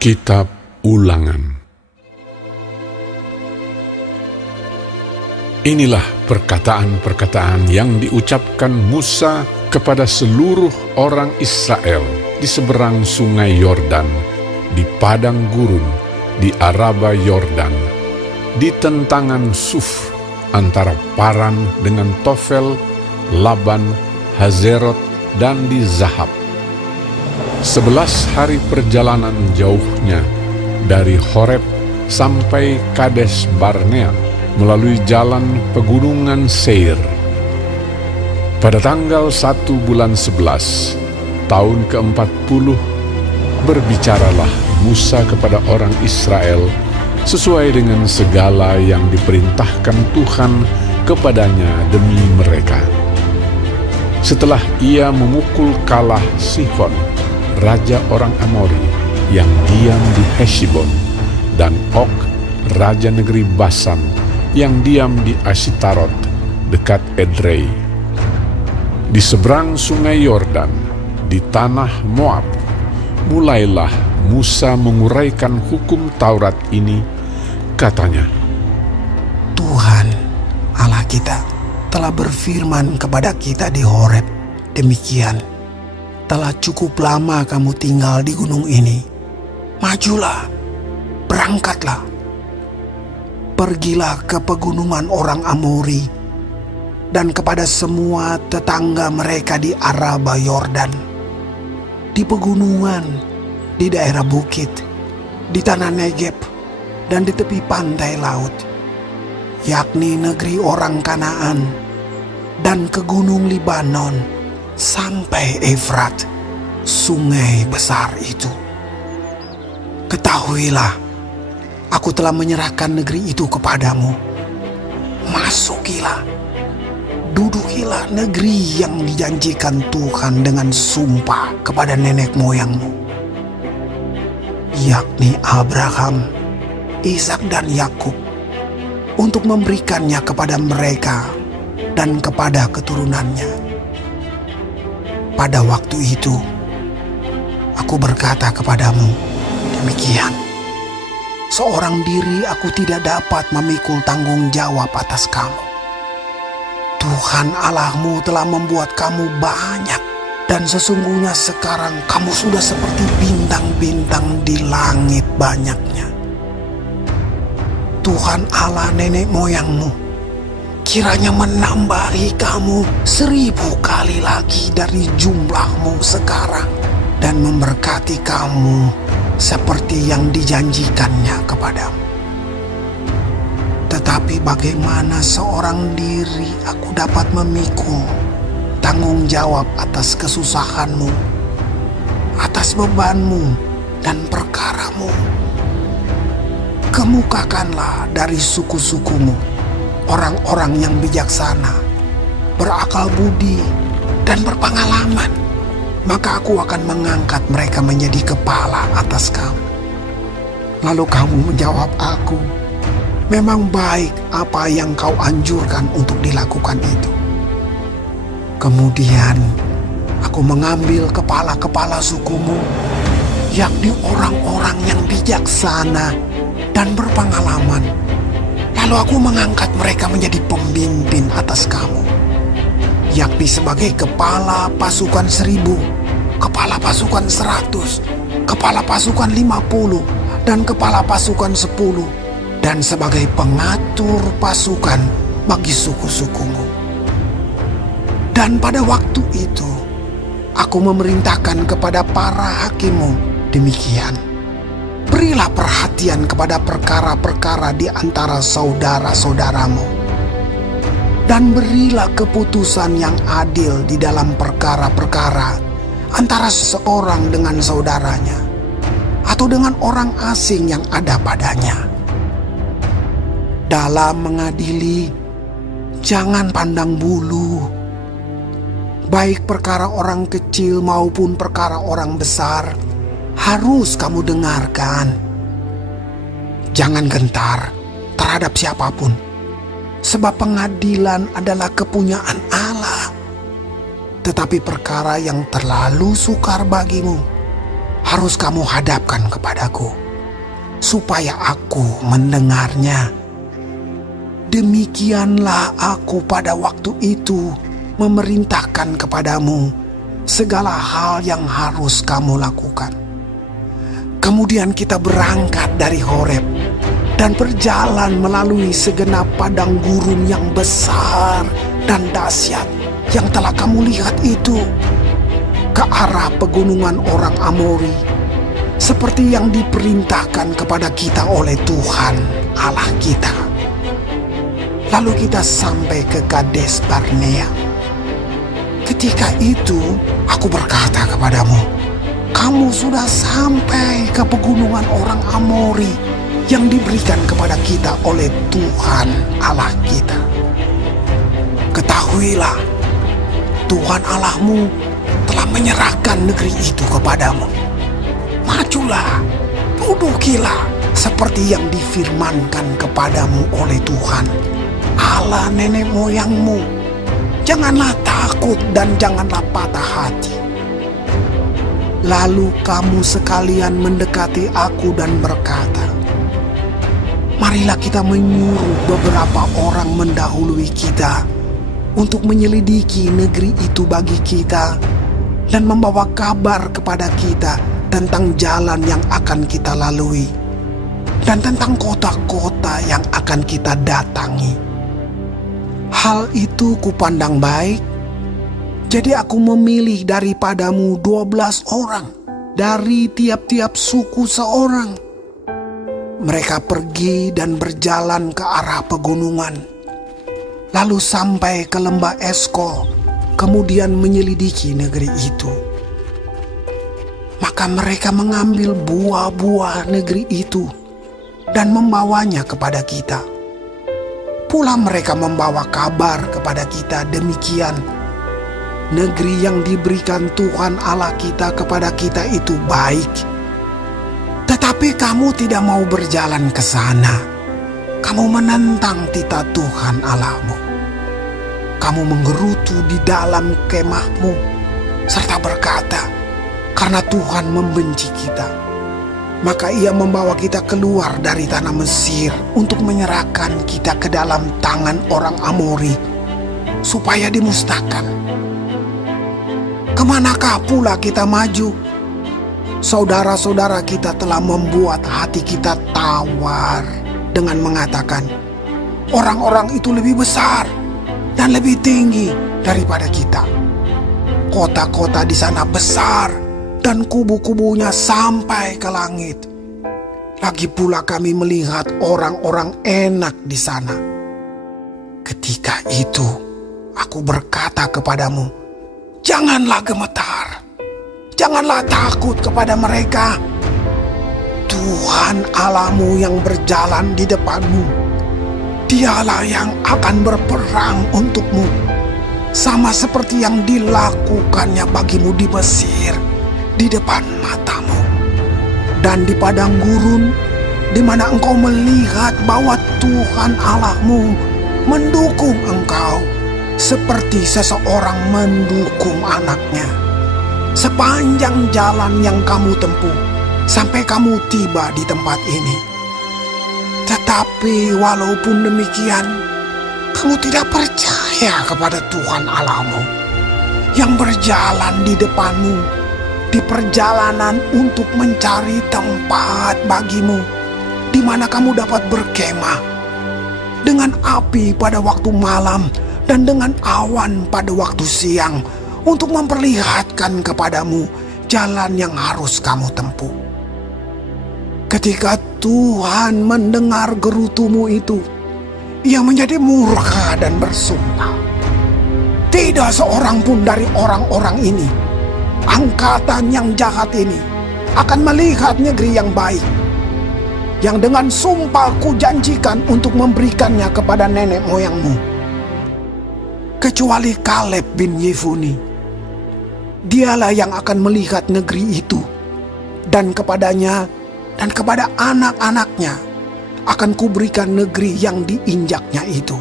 Kitab Ulangan. Inilah perkataan-perkataan yang diucapkan Musa kepada seluruh orang Israel di seberang sungai Yordan, di padang gurun, di Araba Yordan, di tentangan Suf, antara Paran dengan Tofel, Laban, Hazerot, dan di Zahab. 11 hari perjalanan jauhnya dari Horeb sampai Kades Barnea melalui jalan pegunungan Seir. Pada tanggal 1 bulan 11, tahun ke-40, berbicaralah Musa kepada orang Israel sesuai dengan segala yang diperintahkan Tuhan kepadanya demi mereka. Setelah ia memukul kalah Sihon, raja orang Amori yang diam di Heshbon, dan Og, raja negeri Basan yang diam di Ashitarot dekat Edrei. Di seberang sungai Yordan, di tanah Moab, mulailah Musa menguraikan hukum Taurat ini. Katanya, Tuhan Allah kita telah berfirman kepada kita di Horeb demikian, telah cukup lama kamu tinggal di gunung ini. Majulah, berangkatlah. Pergilah ke pegunungan orang Amori dan kepada semua tetangga mereka di Araba Yordan, di pegunungan, di daerah bukit, di tanah Negeb, dan di tepi pantai laut, yakni negeri orang Kanaan, dan ke gunung Libanon, sampai Efrat, sungai besar itu. Ketahuilah, aku telah menyerahkan negeri itu kepadamu. Masukilah, dudukilah negeri yang dijanjikan Tuhan dengan sumpah kepada nenek moyangmu, yakni Abraham, Ishak dan Yakub, untuk memberikannya kepada mereka dan kepada keturunannya. Pada waktu itu, aku berkata kepadamu, demikian, seorang diri aku tidak dapat memikul tanggung jawab atas kamu. Tuhan Allahmu telah membuat kamu banyak, dan sesungguhnya sekarang kamu sudah seperti bintang-bintang di langit banyaknya. Tuhan Allah nenek moyangmu kiranya menambahi kamu 1000 kali lagi dari jumlahmu sekarang, dan memberkati kamu seperti yang dijanjikannya kepadamu. Tetapi bagaimana seorang diri aku dapat memikul tanggung jawab atas kesusahanmu, atas bebanmu dan perkaramu? Kemukakanlah dari suku-sukumu orang-orang yang bijaksana, berakal budi, dan berpengalaman, maka aku akan mengangkat mereka menjadi kepala atas kamu. Lalu kamu menjawab aku, memang baik apa yang kau anjurkan untuk dilakukan itu. Kemudian aku mengambil kepala-kepala sukumu, yakni orang-orang yang bijaksana dan berpengalaman. Lalu aku mengangkat mereka menjadi pemimpin atas kamu, yakni sebagai kepala pasukan 1000, kepala pasukan 100, kepala pasukan 50, dan kepala pasukan 10, dan sebagai pengatur pasukan bagi suku-sukumu. Dan pada waktu itu, aku memerintahkan kepada para hakimmu demikian, berilah perhatian kepada perkara-perkara di antara saudara-saudaramu, dan berilah keputusan yang adil di dalam perkara-perkara antara seorang dengan saudaranya, atau dengan orang asing yang ada padanya. Dalam mengadili, jangan pandang bulu, baik perkara orang kecil maupun perkara orang besar, harus kamu dengarkan. Jangan gentar terhadap siapapun, sebab pengadilan adalah kepunyaan Allah. Tetapi perkara yang terlalu sukar bagimu harus kamu hadapkan kepadaku, supaya aku mendengarnya. Demikianlah aku pada waktu itu memerintahkan kepadamu segala hal yang harus kamu lakukan. Kemudian kita berangkat dari Horeb dan berjalan melalui segenap padang gurun yang besar dan dahsyat yang telah kamu lihat itu, ke arah pegunungan orang Amori, seperti yang diperintahkan kepada kita oleh Tuhan Allah kita. Lalu kita sampai ke Kades Barnea. Ketika itu aku berkata kepadamu, kamu sudah sampai ke pegunungan orang Amori yang diberikan kepada kita oleh Tuhan Allah kita. Ketahuilah, Tuhan Allahmu telah menyerahkan negeri itu kepadamu. Majulah, dudukilah seperti yang difirmankan kepadamu oleh Tuhan Allah nenek moyangmu. Janganlah takut dan janganlah patah hati. Lalu kamu sekalian mendekati aku dan berkata, marilah kita menyuruh beberapa orang mendahului kita untuk menyelidiki negeri itu bagi kita dan membawa kabar kepada kita tentang jalan yang akan kita lalui dan tentang kota-kota yang akan kita datangi. Hal itu kupandang baik, jadi aku memilih daripadamu 12 orang dari tiap-tiap suku seorang. Mereka pergi dan berjalan ke arah pegunungan, lalu sampai ke lembah Eskol, kemudian menyelidiki negeri itu. Maka mereka mengambil buah-buah negeri itu dan membawanya kepada kita. Pula mereka membawa kabar kepada kita demikian, negeri yang diberikan Tuhan Allah kita kepada kita itu baik. Tetapi kamu tidak mau berjalan ke sana. Kamu menentang titah Tuhan Allahmu. Kamu menggerutu di dalam kemahmu serta berkata, karena Tuhan membenci kita, maka ia membawa kita keluar dari tanah Mesir untuk menyerahkan kita ke dalam tangan orang Amori supaya dimusnahkan. Kemanakah pula kita maju? Saudara-saudara kita telah membuat hati kita tawar dengan mengatakan, orang-orang itu lebih besar dan lebih tinggi daripada kita. Kota-kota di sana besar dan kubu-kubunya sampai ke langit. Lagi pula kami melihat orang-orang enak di sana. Ketika itu aku berkata kepadamu, janganlah gemetar, janganlah takut kepada mereka. Tuhan Allahmu yang berjalan di depanmu, dialah yang akan berperang untukmu, sama seperti yang dilakukannya bagimu di Mesir, di depan matamu. Dan di padang gurun, di mana engkau melihat bahwa Tuhan Allahmu mendukung engkau, seperti seseorang mendukung anaknya, sepanjang jalan yang kamu tempuh, sampai kamu tiba di tempat ini. Tetapi walaupun demikian, kamu tidak percaya kepada Tuhan Allahmu, yang berjalan di depanmu, di perjalanan untuk mencari tempat bagimu, di mana kamu dapat berkemah, dengan api pada waktu malam dan dengan awan pada waktu siang, untuk memperlihatkan kepadamu jalan yang harus kamu tempuh. Ketika Tuhan mendengar gerutumu itu, ia menjadi murka dan bersumpah, tidak seorang pun dari orang-orang ini, angkatan yang jahat ini, akan melihat negeri yang baik, yang dengan sumpah kujanjikan untuk memberikannya kepada nenek moyangmu, kecuali Kaleb bin Yefune. Dialah yang akan melihat negeri itu, dan kepadanya dan kepada anak-anaknya akan kuberikan negeri yang diinjaknya itu,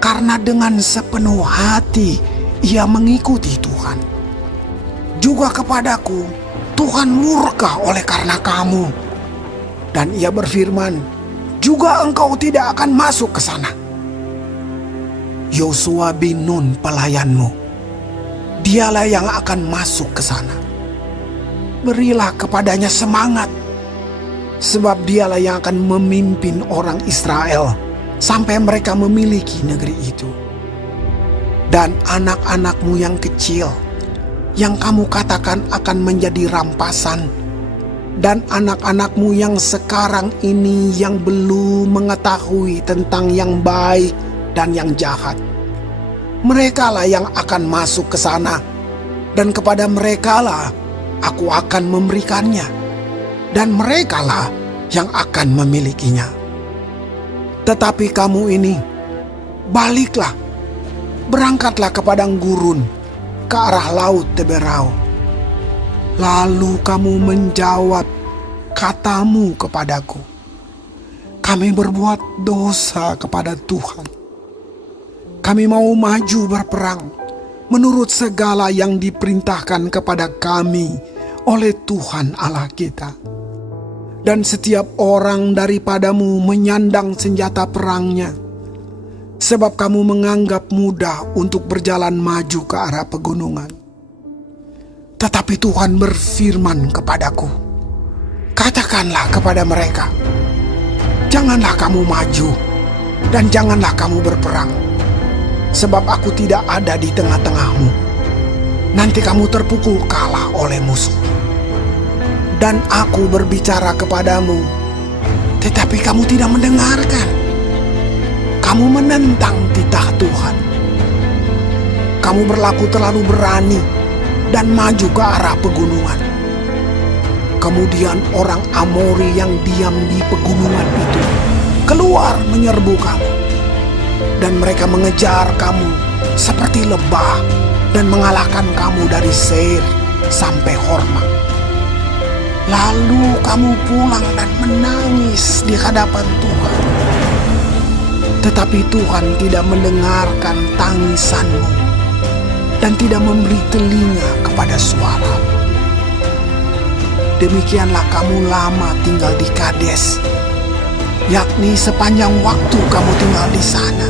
karena dengan sepenuh hati ia mengikuti Tuhan. Juga kepadaku Tuhan murka oleh karena kamu. Dan ia berfirman, juga engkau tidak akan masuk ke sana. Yosua bin Nun pelayanmu, dialah yang akan masuk ke sana. Berilah kepadanya semangat, sebab dialah yang akan memimpin orang Israel sampai mereka memiliki negeri itu. Dan anak-anakmu yang kecil, yang kamu katakan akan menjadi rampasan, dan anak-anakmu yang sekarang ini yang belum mengetahui tentang yang baik dan yang jahat, merekalah yang akan masuk ke sana, dan kepada merekalah aku akan memberikannya, dan merekalah yang akan memilikinya. Tetapi kamu ini, baliklah, berangkatlah ke padang gurun, ke arah laut Teberau. Lalu kamu menjawab katamu kepadaku, kami berbuat dosa kepada Tuhan. Kami mau maju berperang menurut segala yang diperintahkan kepada kami oleh Tuhan Allah kita. Dan setiap orang daripadamu menyandang senjata perangnya, sebab kamu menganggap mudah untuk berjalan maju ke arah pegunungan. Tetapi Tuhan berfirman kepadaku, katakanlah kepada mereka, janganlah kamu maju dan janganlah kamu berperang, sebab aku tidak ada di tengah-tengahmu. Nanti kamu terpukul kalah oleh musuh. Dan aku berbicara kepadamu, tetapi kamu tidak mendengarkan. Kamu menentang titah Tuhan. Kamu berlaku terlalu berani dan maju ke arah pegunungan. Kemudian orang Amori yang diam di pegunungan itu keluar menyerbu kamu, dan mereka mengejar kamu seperti lebah dan mengalahkan kamu dari Seir sampai Horma. Lalu kamu pulang dan menangis di hadapan Tuhan. Tetapi Tuhan tidak mendengarkan tangisanmu dan tidak memberi telinga kepada suara. Demikianlah kamu lama tinggal di Kades, yakni sepanjang waktu kamu tinggal di sana.